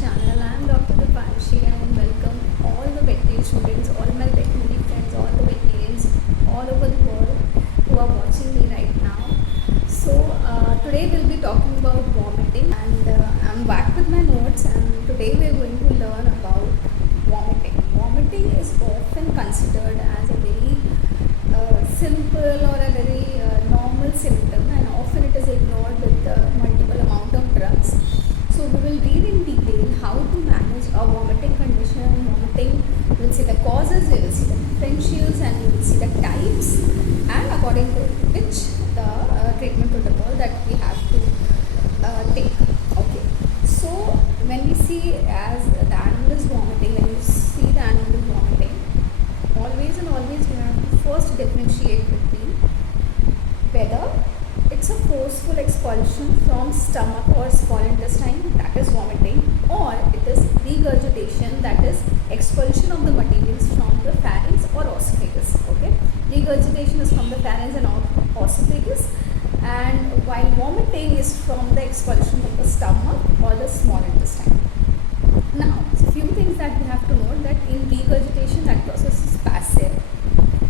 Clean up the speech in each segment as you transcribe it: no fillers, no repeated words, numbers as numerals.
channel. I am Dr. Deepanshi and welcome all the veterinary students, all my veterinary friends, all the veterinarians all over the world who are watching me right now. So today we'll be talking about vomiting and I'm back with my notes, and today we're going to learn about vomiting. Vomiting is often considered as a very simple or a very normal symptom, and often it is ignored with multiple amount of drugs. So we will read in detail how to manage a vomiting condition. Vomiting, we will see the causes, we will see the differentials, and we will see the types, and according to which the treatment protocol that we have to take. Okay. So when we see as the animal is vomiting, when you see the animal is vomiting, always and always we have to first differentiate between whether it's a forceful expulsion from stomach or small intestine, that is vomiting, or it is regurgitation, that is expulsion of the materials from the pharynx or esophagus. Okay, regurgitation is from the pharynx and esophagus, and while vomiting is from the expulsion of the stomach or the small intestine. Now, a few things that we have to note: that in regurgitation, that process is passive.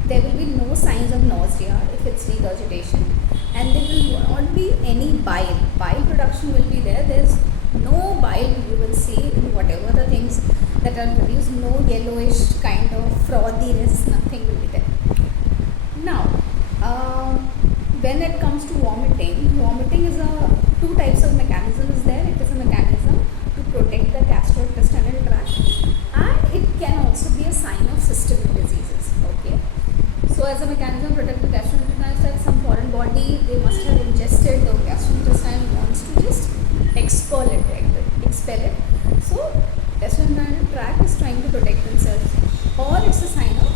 There will be no signs of nausea if it's regurgitation, and there will not be any bile. Bile production will be there. There's no bile you will see in whatever the things that are produced. No yellowish kind of frothiness, nothing will be there. Now, when it comes to vomiting is two types of mechanism is there. It is a mechanism to protect the gastrointestinal tract, and it can also be a sign of systemic diseases. Okay. So as a mechanism to protect the gastrointestinal tract, some foreign body, they must have ingested the gastrointestinal, wants to just expel it, right? So gastrointestinal tract is trying to protect themselves, or it's a sign of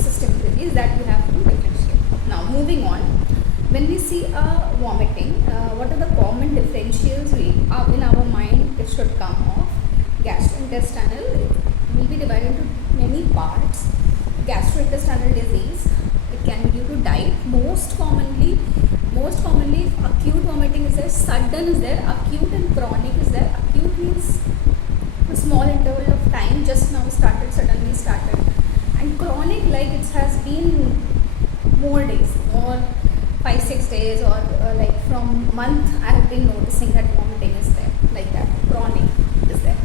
systemic disease that we have to differentiate. Now moving on, when we see vomiting, what are the common differentials in our mind it should come off? Gastrointestinal, it will be divided into many parts. Gastrointestinal disease, it can be due to diet. Most commonly if acute vomiting is there, sudden is there, acute and chronic is there. Acute means a small interval of time, just now started, suddenly started, and chronic, like it has been more days, more 5-6 days, or like from month I have been noticing that vomiting is there, like that. Chronic is there.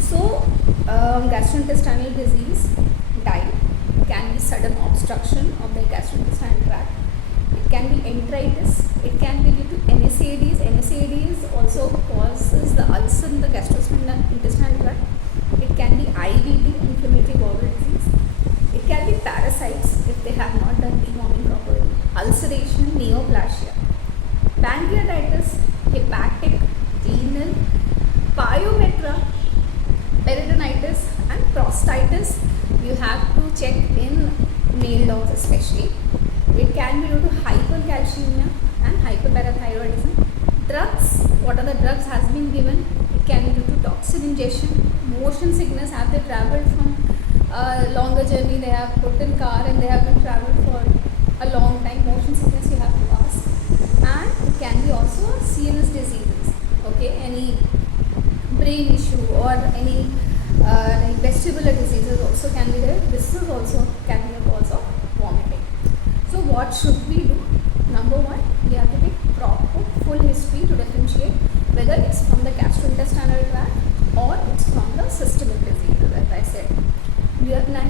So gastrointestinal disease, diet, can be sudden obstruction of the gastrointestinal tract. It can be enteritis. It can be due to NSAIDs. NSAIDs also causes the ulcer in the gastrointestinal tract. It can be IBD, inflammatory bowel disease. It can be parasites if they have not done deworming properly. Ulceration, neoplasia. Pancreatitis, hepatic, renal, pyometra, peritonitis, and prostatitis. You have to check in male dogs especially. It can be due to hypercalcemia and hyperparathyroidism. Drugs, what are the drugs has been given? It can be due to toxin ingestion. Motion sickness, have they travelled from a longer journey, they have put in car and they have been travelled for a long time. Motion sickness you have to ask. And it can be also CNS diseases. Okay, any brain issue or any like vestibular diseases also can be there. This is also can be a cause of vomiting. So what should we do? Number one, we have to take proper full history to differentiate whether it's from the gastrointestinal tract or it's from the systemic diseases, as I said.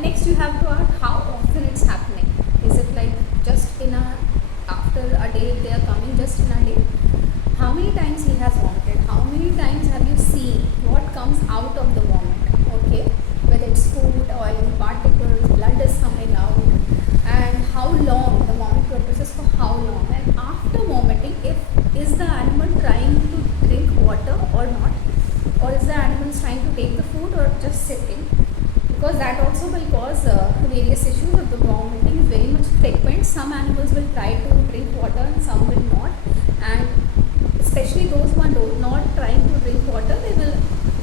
Next you have to ask how often it's happening. Is it like just in after a day they are coming, just in a day? How many times he has vomited? How many times have you seen what comes out of the vomit? Okay, whether it's food or any particles, blood is coming out, and how long the vomit progresses, for how long, and after vomiting, is the animal trying to drink water or not, or is the animal trying to take the food or just sitting, because that also will cause various issues. Of the vomiting is very much frequent. Some animals will try to drink water and some will not, and especially those who are not trying to drink water, they will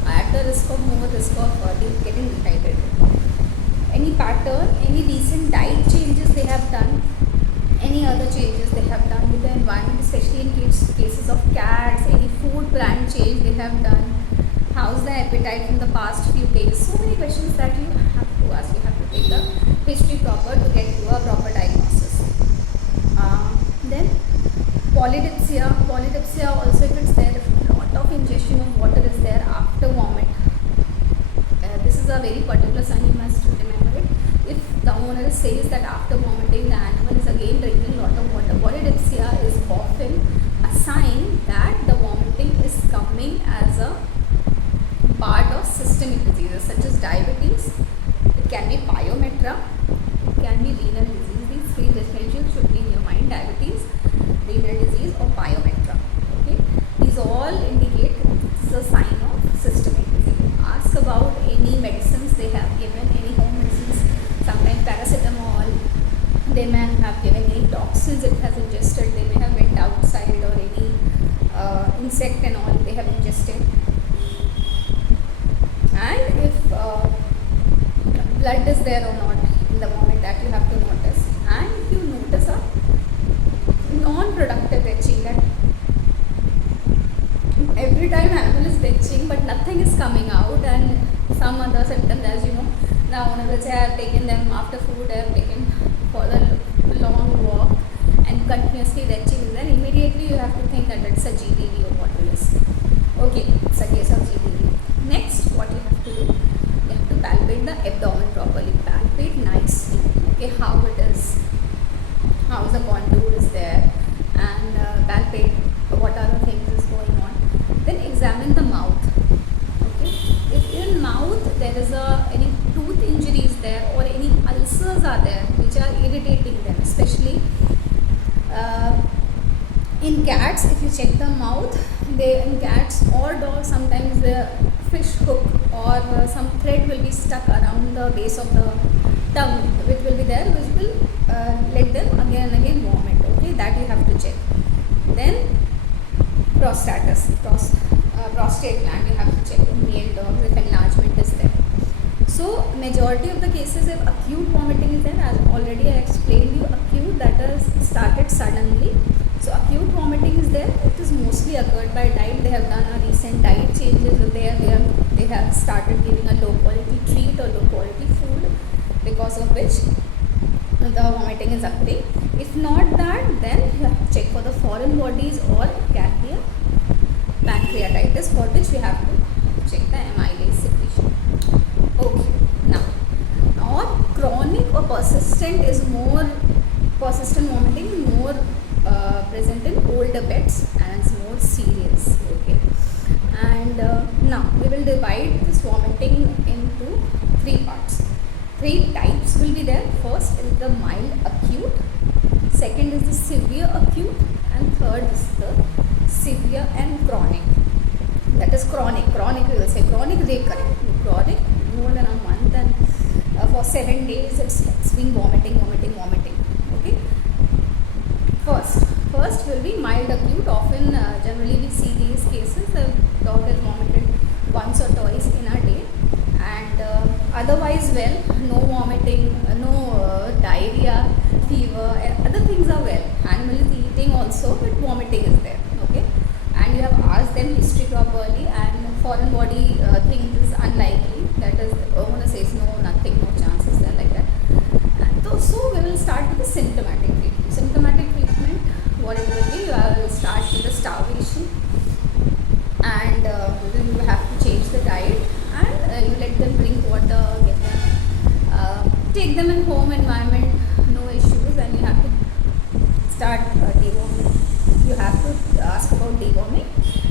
at the more risk of getting dehydrated. Any pattern, any recent diet changes they have done, any other changes they have done with the environment, especially in cases of cats, any food brand change they have done, how's the appetite from the past few days. So many questions that you have to ask. You have to take the history proper to get to a proper diagnosis. Then polydipsia also, if it's there, if a lot of ingestion of water is there after vomit, this is a very particular sign, you must remember it. If the owner says that after vomiting the animal is again drinking a lot of water, polydipsia is often a sign that the vomiting is coming as a part of systemic diseases such as diabetes. It can be pyometra, it can be renal disease. These three differentials should be in your mind: diabetes, renal disease, or pyometra. Okay, these all indicate it's a sign of systemic disease. Ask about any medicines they have given, any home medicines, sometimes paracetamol. They may have given any toxins it has ingested. They may have went outside, or any insect and all they have ingested. And if blood is there or not in the vomit, that you have to notice. And if you notice a non-productive retching, that every time animal is retching but nothing is coming out, and some other symptoms, as you know, the owner will say, I have taken them after food, I have taken for the long walk, and continuously retching is there, immediately you have to think that it's a GDV or what it is. Okay, it's a case of GDV. Next, what you have to do, you have to palpate the abdomen properly, palpate nicely, okay, how it is, how the contour is there, and palpate what are the things is going on. Then examine the mouth. Okay, if in mouth there is any tooth injuries there, or any ulcers are there which are irritating them, especially in cats, if you check the mouth, in cats or dogs, sometimes the fish hook or some thread will be stuck around the base of the tongue, which will be there, which will let them again and again vomit. Okay, that you have to check. Then prostate gland you have to check in male dogs if enlargement is there. So majority of the cases, if acute vomiting is there, as already I explained you, acute, that is started suddenly. So acute vomiting is there, it is mostly occurred by diet. They have done a recent diet changes there, they have started giving a low quality treat or low quality food, because of which the vomiting is occurring. If not that, then you have to check for the foreign bodies, or it can be a pancreatitis, for which we have to check the amylase secretion. Okay, now chronic or persistent is more, persistent vomiting more present in older pets and it's more serious. Okay, and now we will divide this vomiting into three parts. Three types will be there. First is the mild acute, second is the severe acute, and third is the severe and chronic. That is chronic we will say, chronic recurrent, chronic more than a month, and for 7 days it's been vomiting. Okay, first will be mild acute. Often generally we see these cases, the dog has vomited once or twice in a day, and otherwise well, no vomiting, no diarrhea, fever, and other things are well. Animal is eating also, but vomiting is there. Okay, and you have asked them history properly, and foreign body things is unlikely. That is, owner says no, nothing, no chances there like that. And so we will start with the symptomatic treatment. Symptomatic treatment, what it will be, you will start with the starvation, and you have to change the diet, and you let them drink water, get them, take them in home environment, no issues, and you have to start deworming. You have to ask about deworming,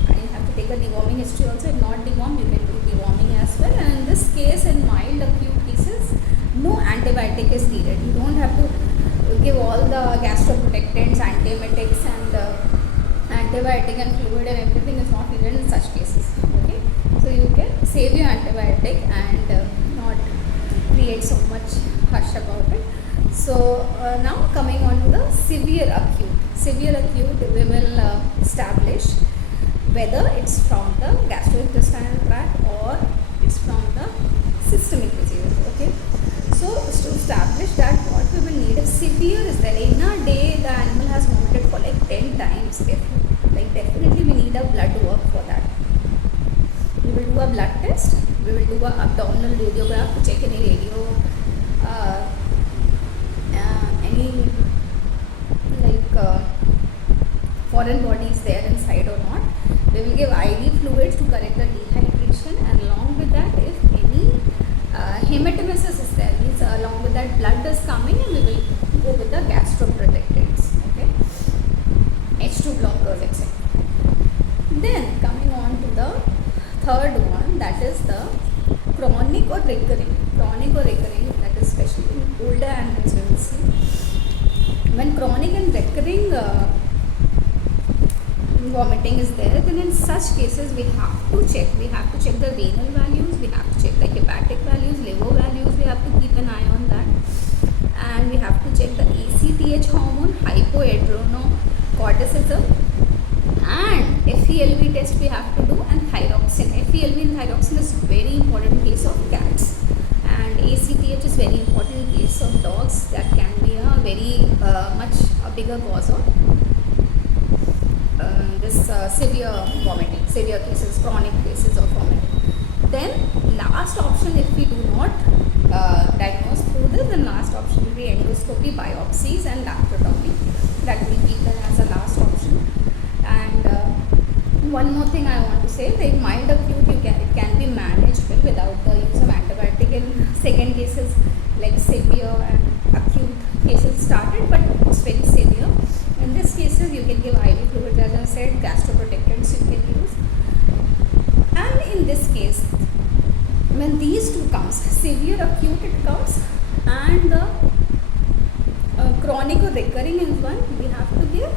and you have to take a deworming history also. If not dewormed, you can do deworming as well. And in this case, in mild acute cases, no antibiotic is needed. You don't have to give all the gastroprotectants, antiemetics, and antibiotic and fluid and everything is not needed in such cases. Okay, so you can save your antibiotic and not create so much hush about it. So now coming on to the severe acute. Severe acute, we will establish whether it's from the gastrointestinal tract or it's from the systemic disease. Okay, so to establish that, what we will need, if severe is there, in a day the animal has vomited for like 10 times, definitely we need a blood work for that. we will do a blood test, we will do a abdominal radiograph to check any any foreign bodies there inside or not. We will give IV fluids to correct the dehydration, and along with that, if any hematemesis is there, means along with that blood is coming, and we will go with the gastroprotectants, okay, H2 blockers, etc. Then coming on to the third one, that is the chronic or recurring. Chronic or recurring, that is especially in older animals we will see. When chronic and recurring vomiting is there, then in such cases we have to check the renal values, we have to check the hepatic values, liver values, we have to keep an eye on that, and we have to check the ACTH hormone, hypoadrenocorticism, and FeLV test we have to do, and thyroxine. FeLV and thyroxine is very important in case of cats, and ACTH is very important in case of dogs. That can be a very much a bigger cause of severe vomiting, severe cases, chronic cases of vomiting. Then last option, if we do not diagnose through this, then last option will be endoscopy, biopsies, and laparotomy. That will be done as a last option. And one more thing I want to say, the mild acute it can be managed well without the use of antibiotic. In second cases, like severe and acute cases started, but it's very severe. In these cases, you can give IV fluids, as I said, gastroprotectants you can use. And in this case, when these two comes, severe acute it comes, and the chronic or recurring is one, we have to give.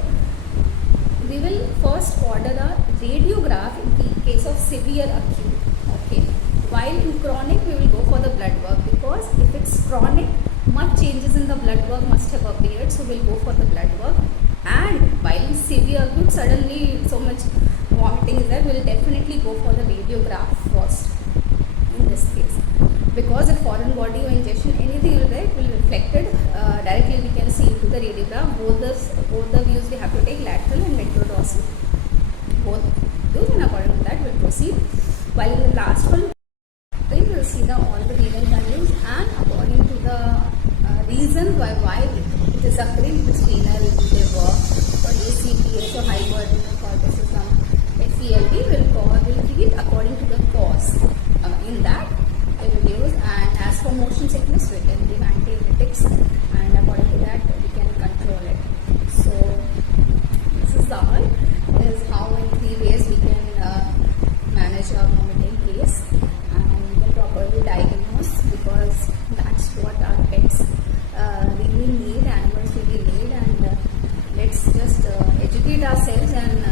We will first order a radiograph in the case of severe acute. Okay. While in chronic, we will go for the blood work, because if it's chronic, much changes in the blood work must have appeared, so we'll go for the blood work. And while in severe acute, suddenly so much vomiting is there, we'll definitely go for the radiograph first in this case, because if foreign body or injection, anything will there, it will be reflected directly. We can see into the radiograph. Both the views we have to take, lateral and retrodorsal, both views, and according to that we'll proceed. While in the last one, we will see all the renal values, and according to the reason why it is occurring, with renal, liver, or ACTH, or hypoadrenocorticism, FeLV, will treat according to the cause. In that we will use, and as for motion sickness, we can give antiepileptics, and according to that we can control it. So this is all, is how in 3 ways we can manage our vomiting case, and we can properly diagnose, because that's what our pets really need, animals really need. And let's just educate ourselves and